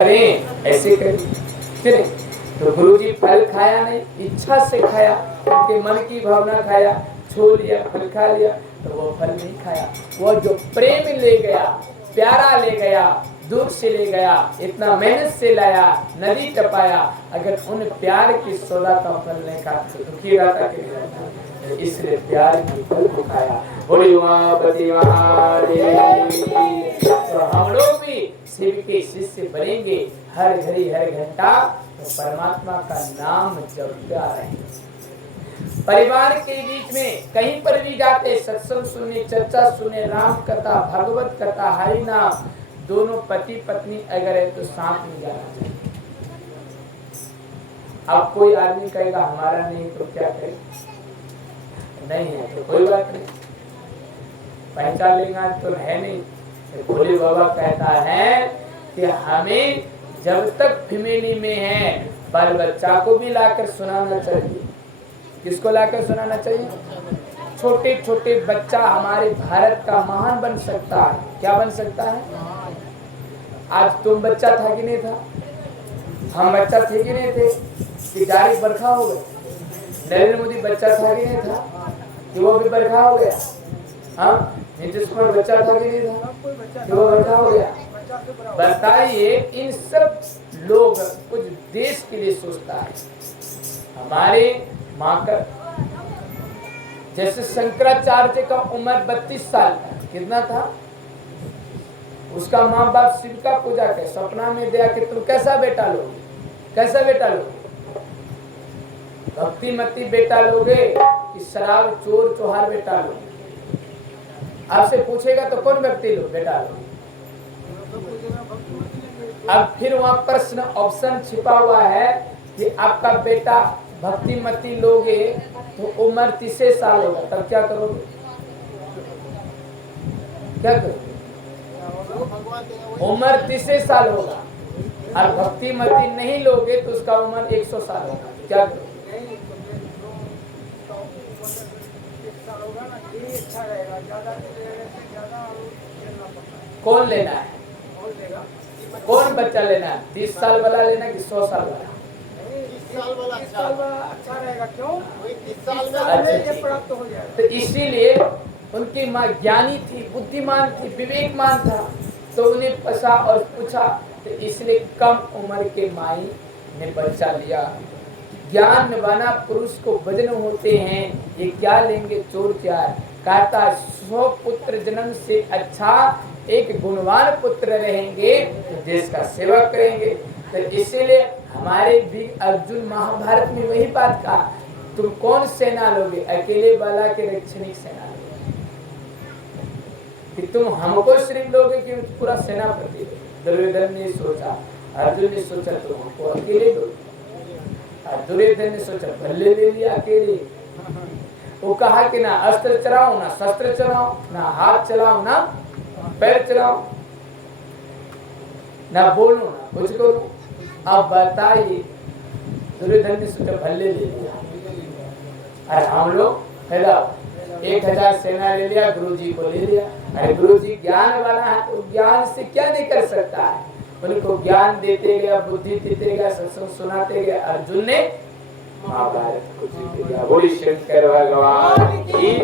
करें ऐसे करें। तो गुरुजी फल खाया नहीं, इच्छा से खाया, उनके मन की भावना खाया, छू लिया, फल खा लिया, तो वो फल नहीं खाया। वो जो प्रेम ले गया, प्यारा ले गया, दूर से ले गया, इतना मेहनत से लाया, नदी टपाया, अगर उन प्यार की सौदा का फल नहीं खाता तो दुखी रहता कि नहीं रहता। इसलिए प्यार की फल को खाया। बोली उमापति महादेव। तो हम लोग भी शिव के शिष्य बनेंगे, हर घड़ी हर घंटा तो परमात्मा का नाम जपते आ रहे हैं। परिवार के बीच में कहीं पर भी जाते, सत्संग सुनने, चर्चा सुनने, राम कथा, भागवत कथा, हरि नाम, दोनों पति पत्नी अगर है तो साथ में जाना चाहिए। अब कोई आदमी कहेगा हमारा नहीं तो क्या करे, नहीं है तो कोई बात नहीं, पहचान लेगा तो है नहीं। तो भोले बाबा कहता है कि हमें जब तक फैमिली में है बाल बच्चा को भी लाकर सुनाना चाहिए। किसको लाकर सुनाना चाहिए? छोटे छोटे बच्चा हमारे भारत का महान बन सकता है। क्या बन सकता है? आज तुम बच्चा था कि नहीं था? हम बच्चा थे कि नहीं थे? कि डायरेक्ट बरखा हो गए? नरेंद्र मोदी बच्चा था कि नहीं था? कि वो भी बरखा हो गया? हाँ, नीतीश कुमार बच्चा था कि नहीं था? कि वो बरखा हो गया? बताइए, इन सब लोग कुछ देश के लिए सोचता है। हमारे माँ का जैसे शंकराचार्य का उम्र 32 साल था, कितना था? उसका माँ बाप शिव का पूजा के सपना में दिया कि तुम कैसा बेटा लोगे, कैसा बेटा लोगे? भक्ति मती बेटा लोगे कि शराब चोर चोहार बेटा लोगे? आपसे पूछेगा तो कौन व्यक्ति लो बेटा लोगे? अब फिर वहां प्रश्न ऑप्शन छिपा हुआ है कि आपका बेटा भक्ति मती लोगे तो उम्र 30 साल होगा, तब क्या करोगे? क्या करोगे? उम्र 30 साल होगा और भक्ति मती नहीं लोगे तो उसका उम्र 100 साल होगा, क्या करोगे? कौन लेना है? कौन बच्चा लेना है? 30 साल वाला लेना कि 100 साल वाला? 30 साल वाला अच्छा रहेगा। क्यों? 30 साल में ये प्राप्त हो जाएगा। तो इसीलिए उनकी माँ ज्ञानी थी, बुद्धिमान थी, विवेकमान था, तो उन्हें पसा और पूछा, तो इसलिए कम उम्र के माई ने बच्चा लिया। ज्ञान वाला पुरुष को वजन होते हैं, ये क्या लेंगे चोर क्या है? कहता 100 पुत्र जन्म से अच्छा एक गुणवान पुत्र रहेंगे तो देश का सेवा करेंगे। तो इसीलिए हमारे भी अर्जुन महाभारत में वही बात कहा, तुम कौन सेना लोगे? अकेले बाला के रक्षणिक सेना लोगे कि तुम हमको सिर्फ लोगे कि पूरा सेनापति? दुर्योधन ने सोचा, अर्जुन ने सोचा तुम हमको अकेले दो, और दुर्योधन ने सोचा भल्ले ले लिया अकेले। वो कहा कि ना अस्त्र चलाओ, ना शस्त्र चलाओ, ना हाथ चलाओ, ना पैर चलाओ, ना बोलो, ना कुछ करो। अब बताइए, दुर्योधन ने सोचा भल्ले ले लिया, और हम लोग फैलाओ 1000 सेना ले लिया, गुरुजी को ले लिया। अरे गुरुजी ज्ञान वाला है तो ज्ञान से क्या नहीं कर सकता है? उनको ज्ञान देते गया, बुद्धि देते गया, सत्संग सुनाते गया। अर्जुन ने महाभारत को जीत लिया। बोली शंकर भगवान की।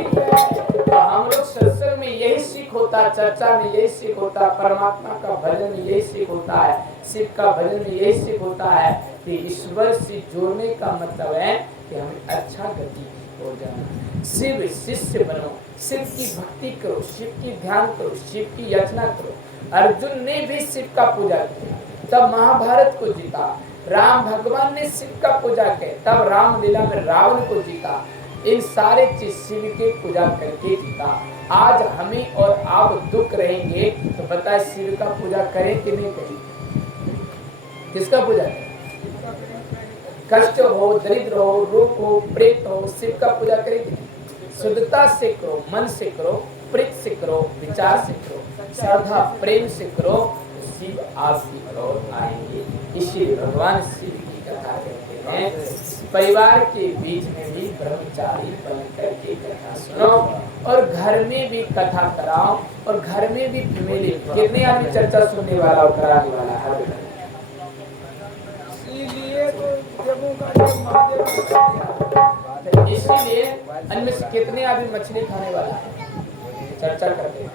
तो हम लोग सत्संग में यही सीख होता, चर्चा में यही सीख होता, परमात्मा का भजन में यही सीख होता है, शिव का भजन में यही सीख होता है कि ईश्वर से जोड़ने का मतलब है कि हमें अच्छा गति हो जाना। शिव शिष्य बनो, शिव की भक्ति करो, शिव की ध्यान करो, शिव की याचना करो। अर्जुन ने भी शिव का पूजा किया, तब महाभारत को जीता। राम भगवान ने शिव का पूजा किया, तब रामलीला में रावण को जीता। इन सारे चीज शिव के पूजा करके जीता। आज हमें और आप दुख रहेंगे तो बताए शिव का पूजा करें कि नहीं करें? किसका पूजा करें? कष्ट हो, दरिद्र हो, रोग हो, प्रेत हो, शिव का पूजा करें कि नहीं? शुद्धता से करो, मन से करो, प्रीत से करो, विचार से करो, श्रद्धा प्रेम से करो, शिव आपकी ओर आएंगे। इसीलिए भगवान शिव की कथा कहते हैं, परिवार के बीच में भी ब्रह्मचारी बन करके कथा सुनो, और घर में भी कथा कराओ, और घर में भी फैमिली। कितने आदमी चर्चा सुनने वाला और कराने वाला है? तो इसीलिए इनमें से कितने आदमी मछली खाने वाला है, चर्चा करते हैं।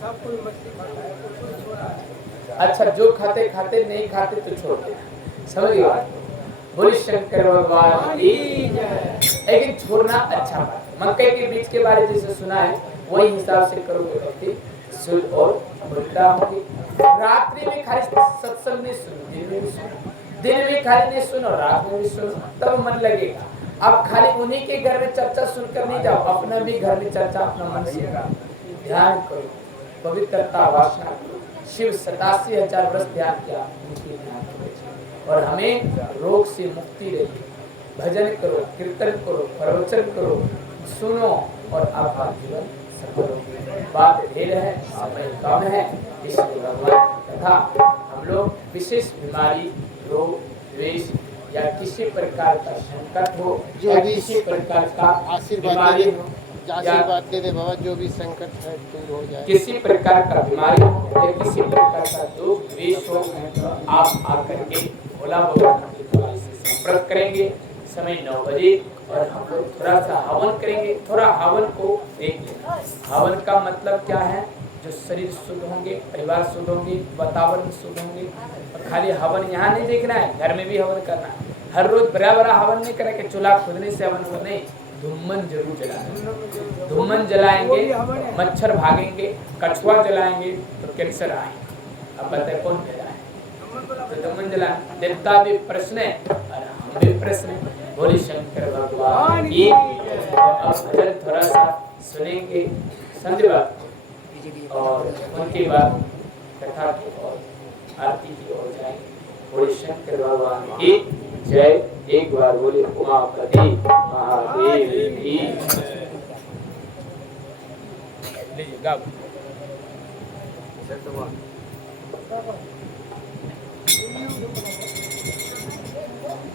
सब कोई मछली खाता है, कोई छोड़ा है। अच्छा, जो खाते खाते, नहीं खाते तो छोड़ दे, समझ गए बात? बोले शंकर भगवान की जय। लेकिन छोड़ना अच्छा बात है। मक्के के बीज के बारे जैसे सुना है, वही हिसाब से करोगे व्यक्ति शुद्ध और बुद्धा होगी। रात्रि में खाली सत्संग नहीं सुनो, दिन में भी सुनो, दिन में खाली नहीं सुनो, रात में भी सुनो, तब मन लगेगा। अब खाली उन्हीं के घर में चर्चा सुनकर नहीं जाओ, अपना भी घर में चर्चा अपना मन से ध्यान करो, पवित्रता वासना करो। शिव 87,000 वर्ष ध्यान किया, उनकी ध्यान करो और हमें रोग से मुक्ति रही। भजन करो, कीर्तन करो, प्रवचन करो, सुनो और आपका जीवन सफल होगी। बात ढेर है, समय कम है, इसलिए भगवान की कथा हम लोग विशेष बीमारी, रोग, द्वेष या किसी प्रकार का संकट हो, जो या भी किसी प्रकार का आशीर्वाद बीमारी दे हो, दे, या आशीर्वाद दे दे बाबा, जो भी संकट है दूर हो जाए। किसी प्रकार का बीमारी हो या किसी प्रकार का दुख द्वेष हो, आप आकर के भोला बाबा के द्वारा से संपर्क करेंगे। समय 9 बजे और हम लोग थोड़ा सा हवन करेंगे। थोड़ा हवन को देख लेना। हवन का मतलब क्या है? जो शरीर शुद्ध होंगे, परिवार शुद्ध होंगे, वातावरण शुद्ध होंगे। और खाली हवन यहाँ नहीं देखना है, घर में भी हवन करना है। हर रोज बड़ा बड़ा हवन नहीं करें कि चूल्हा खुदने से हवन हो, नहीं, धूमन जरूर जलाएंगे। धूमन जलाएंगे, मच्छर भागेंगे, कछुआ जलाएंगे तो कैंसर आएंगे। अब बताए कौन जलाए? तो धूमन जलाए। देवता भी प्रश्न है और हम भी प्रश्न है। बोले शंकर भगवान की। अब भजन थोड़ा सा सुनेंगे संध्या और उनके बाद कथा की ओर, आरती की ओर जाएंगे। बोले शंकर भगवान की जय। एक बार बोले उमापति महादेव की। लीजिए गाओ।